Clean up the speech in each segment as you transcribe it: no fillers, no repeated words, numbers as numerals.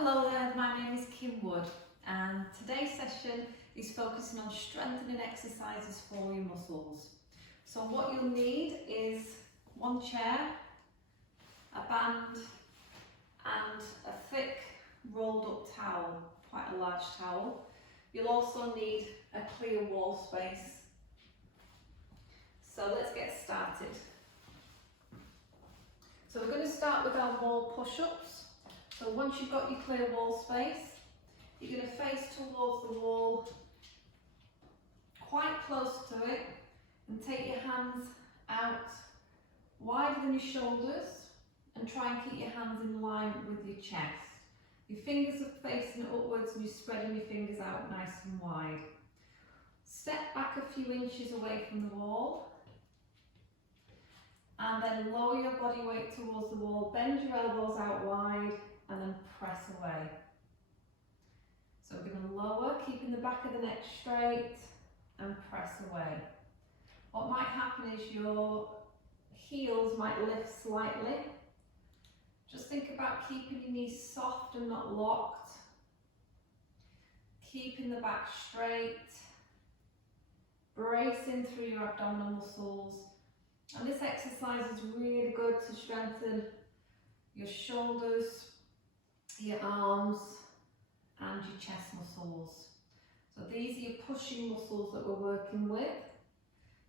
Hello there, my name is Kim Wood and today's session is focusing on strengthening exercises for your muscles. So what you'll need is one chair, a band and a thick rolled up towel, quite a large towel. You'll also need a clear wall space. So let's get started. So we're going to start with our wall push-ups. So once you've got your clear wall space, you're going to face towards the wall, quite close to it, and take your hands out wider than your shoulders and try and keep your hands in line with your chest. Your fingers are facing upwards and you're spreading your fingers out nice and wide. Step back a few inches away from the wall and then lower your body weight towards the wall, bend your elbows out wide and then press away. So we're going to lower, keeping the back of the neck straight and press away. What might happen is your heels might lift slightly. Just think about keeping your knees soft and not locked. Keeping the back straight. Bracing through your abdominal muscles. And this exercise is really good to strengthen your shoulders, your arms and your chest muscles. So these are your pushing muscles that we're working with.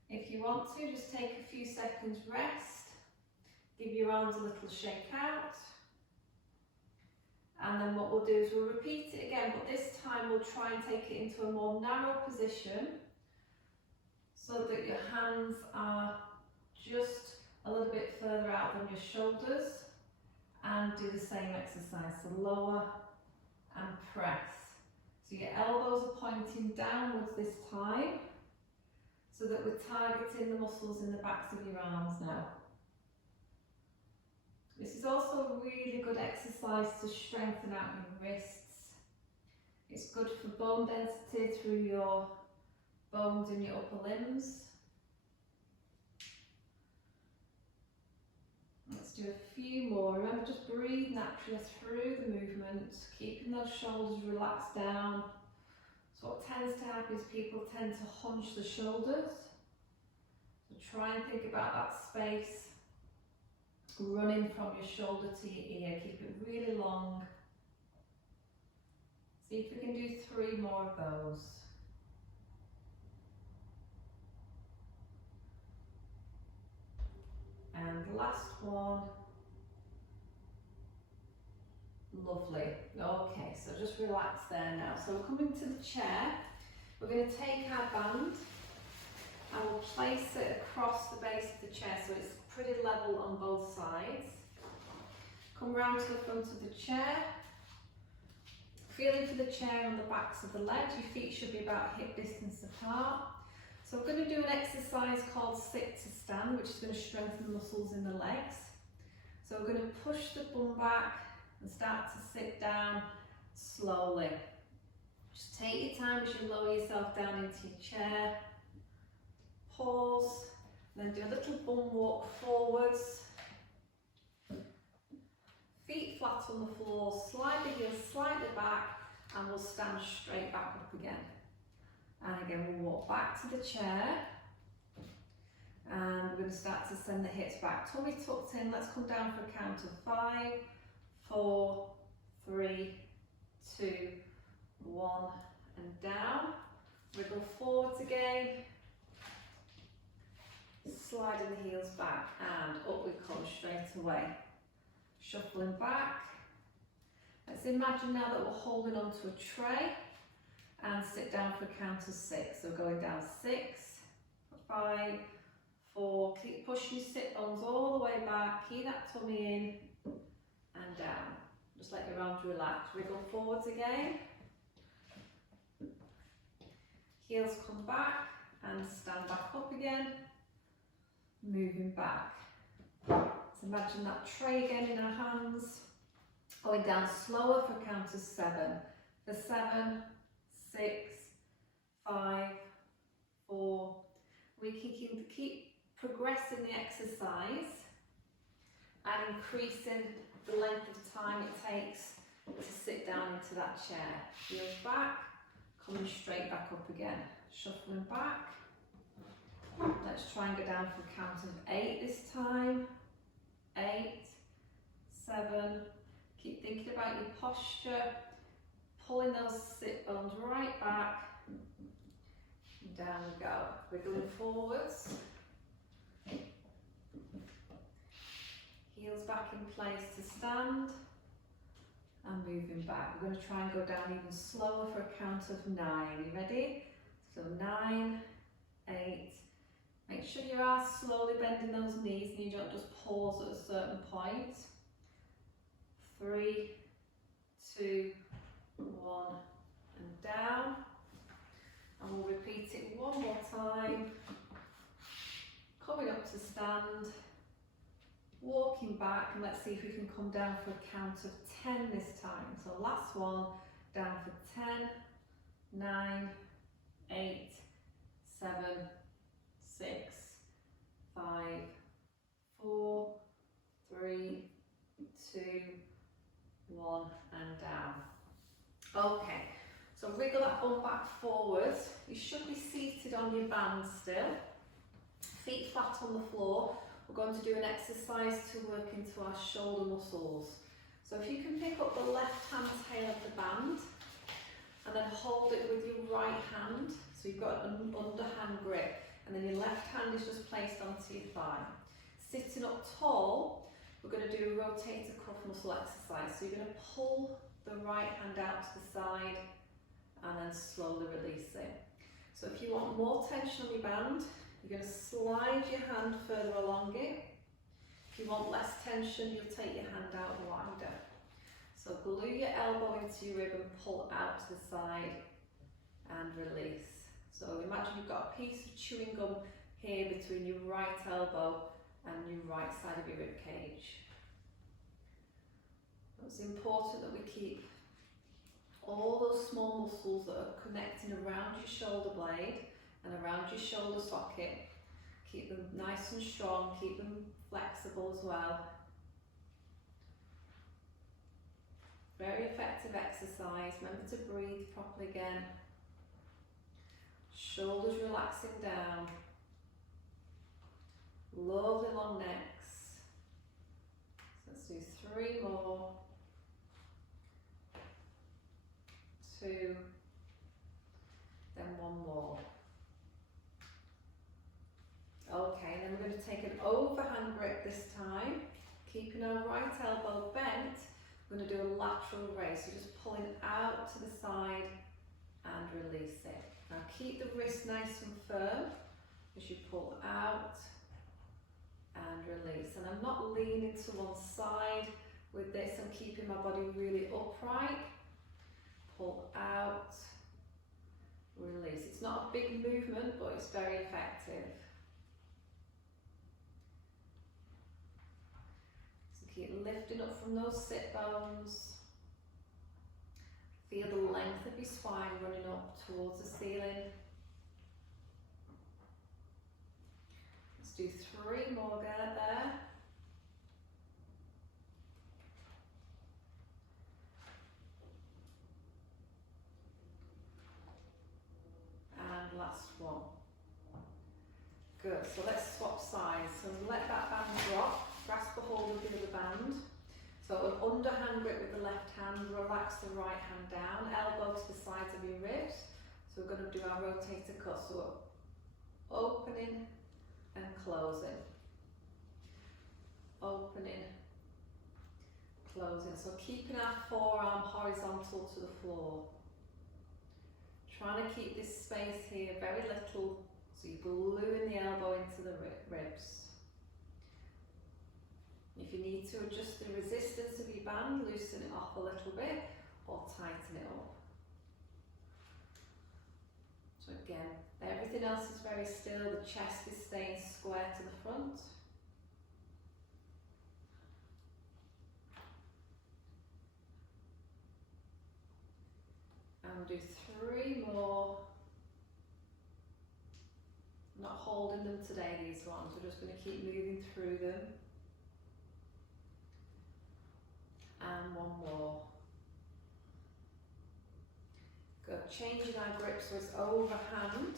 If you want to, just take a few seconds rest, give your arms a little shake out, and then what we'll do is we'll repeat it again, but this time we'll try and take it into a more narrow position so that your hands are just a little bit further out than your shoulders, and do the same exercise. So lower and press. So your elbows are pointing downwards this time, so that we're targeting the muscles in the backs of your arms now. This is also a really good exercise to strengthen out your wrists. It's good for bone density through your bones in your upper limbs. Let's do a few more. Remember, just breathe naturally through the movement, keeping those shoulders relaxed down. So what tends to happen is people tend to hunch the shoulders. So try and think about that space running from your shoulder to your ear. Keep it really long. See if we can do 3 more of those. And last one. Lovely. Okay, so just relax there now. So we're coming to the chair. We're going to take our band and we'll place it across the base of the chair so it's pretty level on both sides. Come round to the front of the chair. Feeling for the chair on the backs of the legs. Your feet should be about hip distance apart. So we're going to do an exercise called sit to stand, which is going to strengthen the muscles in the legs. So we're going to push the bum back and start to sit down slowly. Just take your time as you lower yourself down into your chair. Pause, then do a little bum walk forwards. Feet flat on the floor, slide the heels slightly back, and we'll stand straight back up again. And again, we'll walk back to the chair. And we're going to start to send the hips back. Tummy tucked in. Let's come down for a count of 5, 4, 3, 2, 1, and down. Wiggle forwards again. Sliding the heels back and up we come straight away. Shuffling back. Let's imagine now that we're holding onto a tray and sit down for a count of 6. So going down 6, 5, 4, keep pushing your sit bones all the way back, keep that tummy in and down. Just let your arms relax. Wriggle forwards again. Heels come back and stand back up again. Moving back. So imagine that tray again in our hands. Going down slower for a count of 7. For 7, 6, 5, 4. We can keep progressing the exercise and increasing the length of time it takes to sit down into that chair. Heels back, coming straight back up again. Shuffling back. Let's try and go down for a count of 8 this time. 8, 7. Keep thinking about your posture. Pulling those sit bones right back. And down we go. Wiggling forwards. Heels back in place to stand. And moving back. We're going to try and go down even slower for a count of 9. You ready? So 9, 8. Make sure you are slowly bending those knees and you don't just pause at a certain point. 3, 2, 1, and down. And we'll repeat it one more time. Coming up to stand. Walking back, and let's see if we can come down for a count of 10 this time. So last one, down for 10, 9, 8, 7, 6, 5, 4, 3, 2, 1, and down. Okay, so wriggle that bum back forwards. You should be seated on your band still, feet flat on the floor. We're going to do an exercise to work into our shoulder muscles. So if you can pick up the left hand tail of the band and then hold it with your right hand. So you've got an underhand grip and then your left hand is just placed onto your thigh. Sitting up tall, we're going to do a rotator cuff muscle exercise. So you're going to pull the right hand out to the side and then slowly release it. So if you want more tension on your band, you're going to slide your hand further along it. If you want less tension, you'll take your hand out wider. So glue your elbow into your rib and pull out to the side and release. So imagine you've got a piece of chewing gum here between your right elbow and your right side of your rib cage. It's important that we keep all those small muscles that are connecting around your shoulder blade and around your shoulder socket. Keep them nice and strong, keep them flexible as well. Very effective exercise. Remember to breathe properly again. Shoulders relaxing down. Lovely long necks. So let's do 3 more. 2. Then 1 more. Okay, then we're going to take an overhand grip this time, keeping our right elbow bent. We're going to do a lateral raise, so just pulling out to the side and release it. Now keep the wrist nice and firm as you pull out and release. And I'm not leaning to one side with this, I'm keeping my body really upright. Pull out, release. It's not a big movement, but it's very effective. Keep lifting up from those sit bones. Feel the length of your spine running up towards the ceiling. Let's do 3 more there. And last one. Good, so let's swap sides. So let that band drop. Grasp a hold of the other band. So an underhand grip with the left hand, relax the right hand down, elbow to the sides of your ribs. So we're going to do our rotator cuff. So we're opening and closing. Opening, closing. So keeping our forearm horizontal to the floor. Trying to keep this space here very little, so you're gluing the elbow into the ribs. If you need to adjust the resistance of your band, loosen it off a little bit or tighten it up. So again, everything else is very still, the chest is staying square to the front. And we'll do 3 more. I'm not holding them today, these ones, we're just going to keep moving through them. And 1 more. Good. Changing our grip so it's overhand.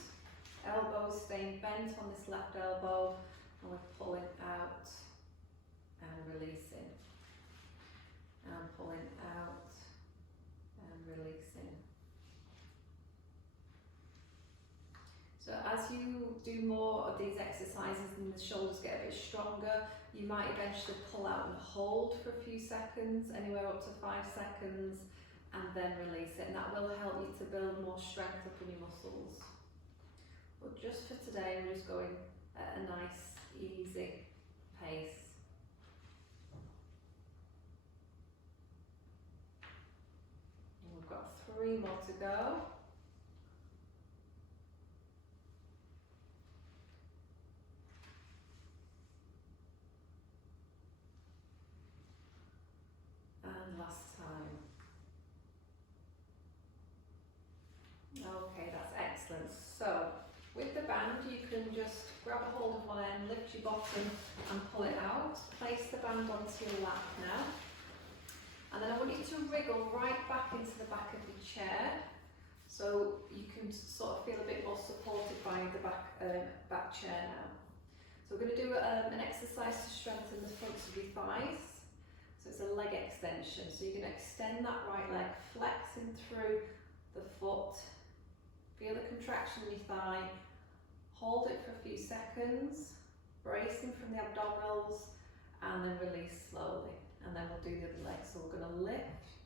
Elbows staying bent on this left elbow, and we're pulling out and releasing. And pulling out and releasing. So as you do more of these exercises and the shoulders get a bit stronger, you might eventually pull out and hold for a few seconds, anywhere up to 5 seconds, and then release it. And that will help you to build more strength up in your muscles. But just for today, we're just going at a nice, easy pace. And we've got 3 more to go. And last time. Okay, that's excellent. So, with the band, you can just grab a hold of one end, lift your bottom and pull it out. Place the band onto your lap now. And then I want you to wriggle right back into the back of your chair, so you can sort of feel a bit more supported by the back chair now. So we're going to do an exercise to strengthen the fronts of your thighs. So it's a leg extension. So you're going to extend that right leg, flexing through the foot. Feel the contraction in your thigh, hold it for a few seconds, bracing from the abdominals, and then release slowly. And then we'll do the other leg. So we're going to lift,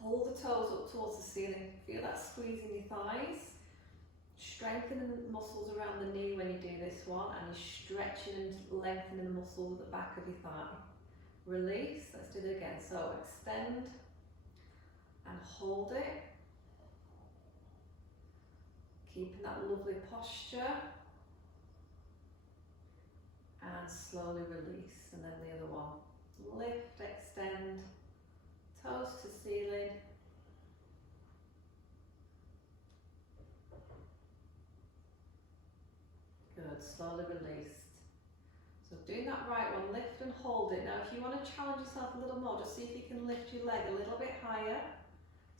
pull the toes up towards the ceiling, feel that squeeze in your thighs, strengthening the muscles around the knee when you do this one, and you're stretching and lengthening the muscles at the back of your thigh. Release, let's do it again. So extend and hold it. Keeping that lovely posture, and slowly release. And then the other one, lift, extend, toes to ceiling, good, slowly released. So doing that right one, lift and hold it. Now if you want to challenge yourself a little more, just see if you can lift your leg a little bit higher.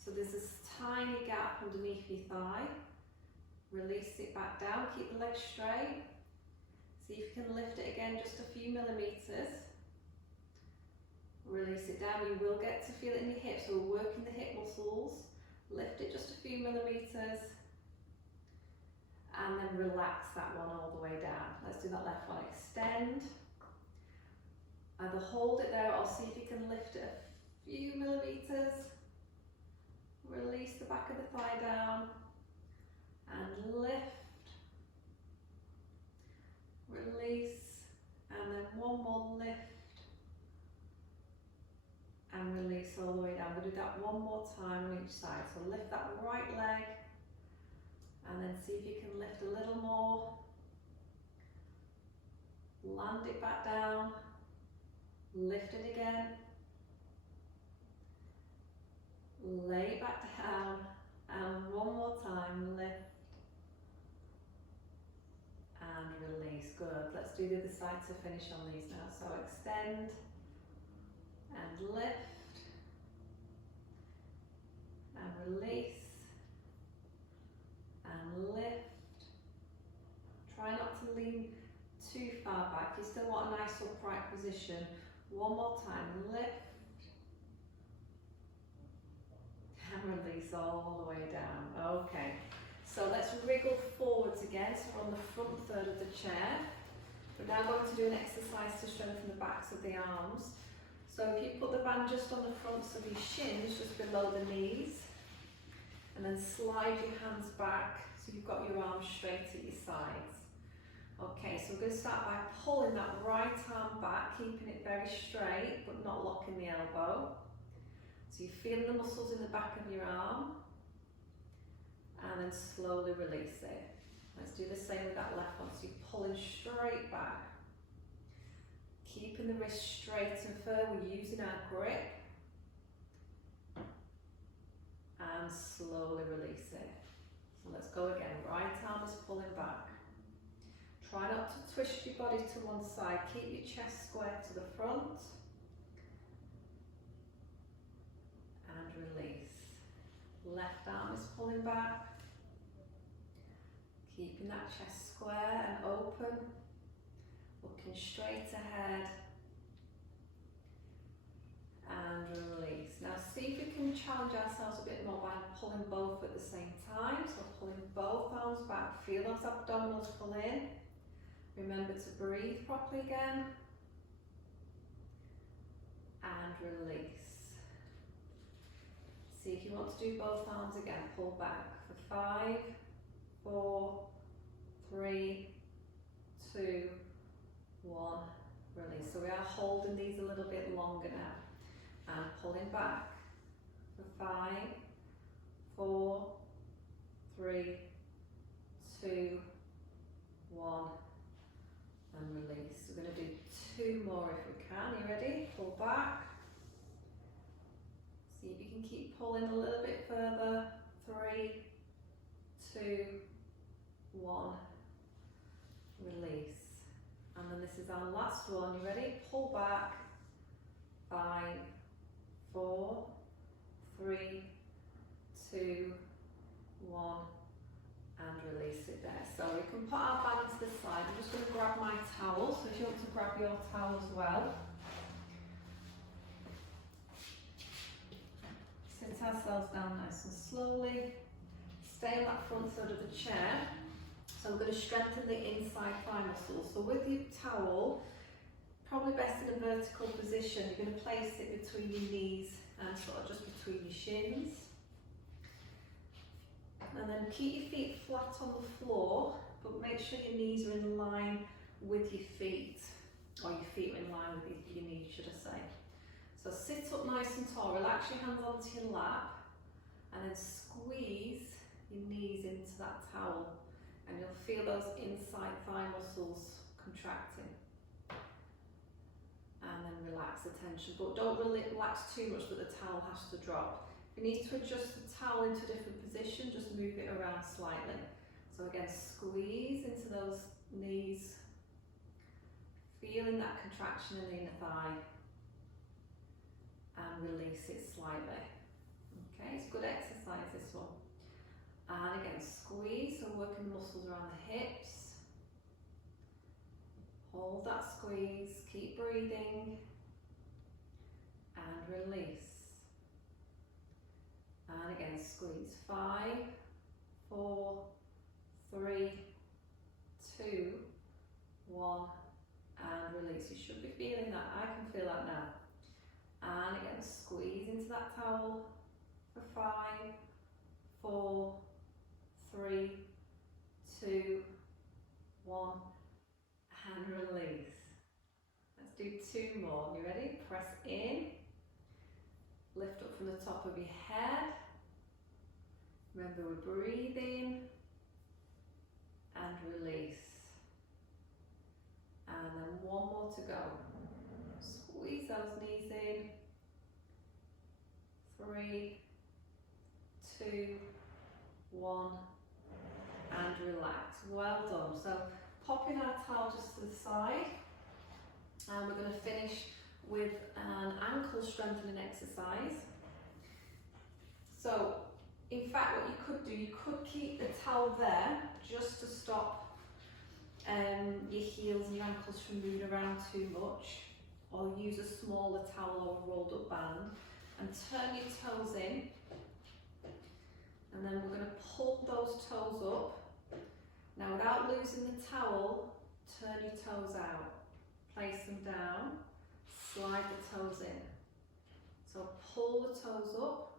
So there's this tiny gap underneath your thigh. Release it back down, keep the legs straight. See if you can lift it again just a few millimeters. Release it down, you will get to feel it in your hips, so we're working the hip muscles. Lift it just a few millimeters. And then relax that one all the way down. Let's do that left one, extend. Either hold it there or see if you can lift it a few millimeters. Release the back of the thigh down. And lift, release, and then one more lift, and release all the way down. We'll do that one more time on each side. So lift that right leg, and then see if you can lift a little more. Land it back down, lift it again, lay it back down, and one more time, lift. And release, good. Let's do the other side to finish on these now. So extend and lift and release and lift. Try not to lean too far back. You still want a nice upright position. One more time, lift and release all the way down. Okay. So let's wriggle forwards again, so we're on the front third of the chair. We're now going to do an exercise to strengthen the backs of the arms. So if you put the band just on the fronts of your shins, just below the knees, and then slide your hands back so you've got your arms straight at your sides. Okay, so we're going to start by pulling that right arm back, keeping it very straight, but not locking the elbow. So you're feeling the muscles in the back of your arm. And then slowly release it. Let's do the same with that left one. So you're pulling straight back. Keeping the wrist straight and firm. We're using our grip. And slowly release it. So let's go again. Right arm is pulling back. Try not to twist your body to one side. Keep your chest square to the front. And release. Left arm is pulling back. Keeping that chest square and open. Looking straight ahead. And release. Now see if we can challenge ourselves a bit more by pulling both at the same time. So pulling both arms back. Feel those abdominals pull in. Remember to breathe properly again. And release. See if you want to do both arms again. Pull back for 5, 4, 3, 2, 1. Release. So we are holding these a little bit longer now. And pulling back for 5, 4, 3, 2, 1, and release. We're going to do 2 more if we can. You ready? Pull back. See if you can keep pulling a little bit further. 3, 2, 1, release. And then this is our last one. You ready? Pull back. 5, 4, 3, 2, 1, and release it there. So we can put our band to the side. I'm just going to grab my towel, so if you want to grab your towel as well. Sit ourselves down nice and slowly. Stay on that front side of the chair. So we're going to strengthen the inside thigh muscles. So with your towel, probably best in a vertical position. You're going to place it between your knees and sort of just between your shins. And then keep your feet flat on the floor, but make sure your knees are in line with your feet, or your feet are in line with your knees, should I say. So sit up nice and tall, relax your hands onto your lap, and then squeeze your knees into that towel, and you'll feel those inside thigh muscles contracting. And then relax the tension, but don't relax too much that the towel has to drop. If you need to adjust the towel into a different position, just move it around slightly. So again, squeeze into those knees, feeling that contraction in the inner thigh, and release it slightly. Okay, it's good exercise, this one. And again, squeeze, so working the muscles around the hips. Hold that squeeze, keep breathing, and release. And again, squeeze. 5, 4, 3, 2, 1, and release. You should be feeling that. I can feel that now. And again, squeeze into that towel for 5, 4, 3, 2, 1, and release. Let's do 2 more. You ready? Press in. Lift up from the top of your head. Remember, we're breathing. And release. And then 1 more to go. Squeeze those knees in. 3, 2, 1, and relax. Well done. So popping our towel just to the side, and we're going to finish with an ankle strengthening exercise. So in fact, what you could do, you could keep the towel there just to stop your heels and your ankles from moving around too much, or use a smaller towel or a rolled up band, and turn your toes in, and then we're going to pull those toes up. Now, without losing the towel, turn your toes out, place them down, slide the toes in. So pull the toes up,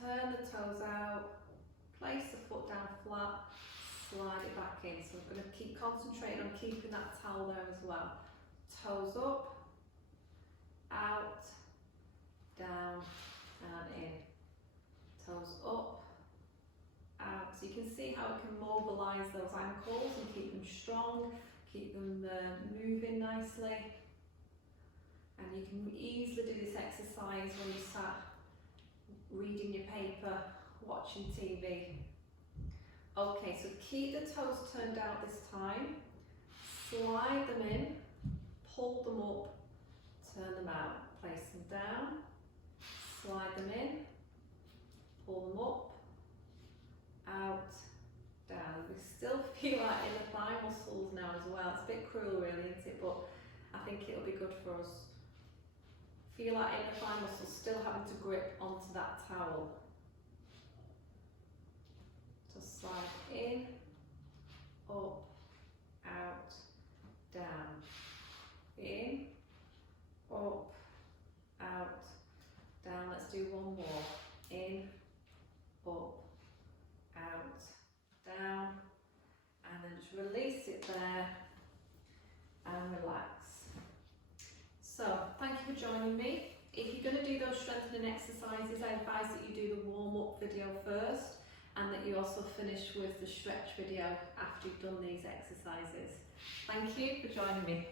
turn the toes out, place the foot down flat, slide it back in. So we're going to keep concentrating on keeping that towel there as well. Toes up, out, down, and in. Toes up, out. So you can see how it can mobilise those ankles and keep them strong, keep them moving nicely. And you can easily do this exercise when you're sat reading your paper, watching TV. Okay, so keep the toes turned out this time. Slide them in, pull them up, turn them out. Place them down, slide them in, pull them up, out, down. We still feel that in the thigh muscles now as well. It's a bit cruel really, isn't it? But I think it'll be good for us. Feel that in the thigh muscles still having to grip onto that towel. Just slide in, up, out, down. In, up, out, down. Let's do one more. In, up, out, down, and then just release it there and relax. So thank you for joining me. If you're going to do those strengthening exercises, I advise that you do the warm-up video first and that you also finish with the stretch video after you've done these exercises. Thank you for joining me.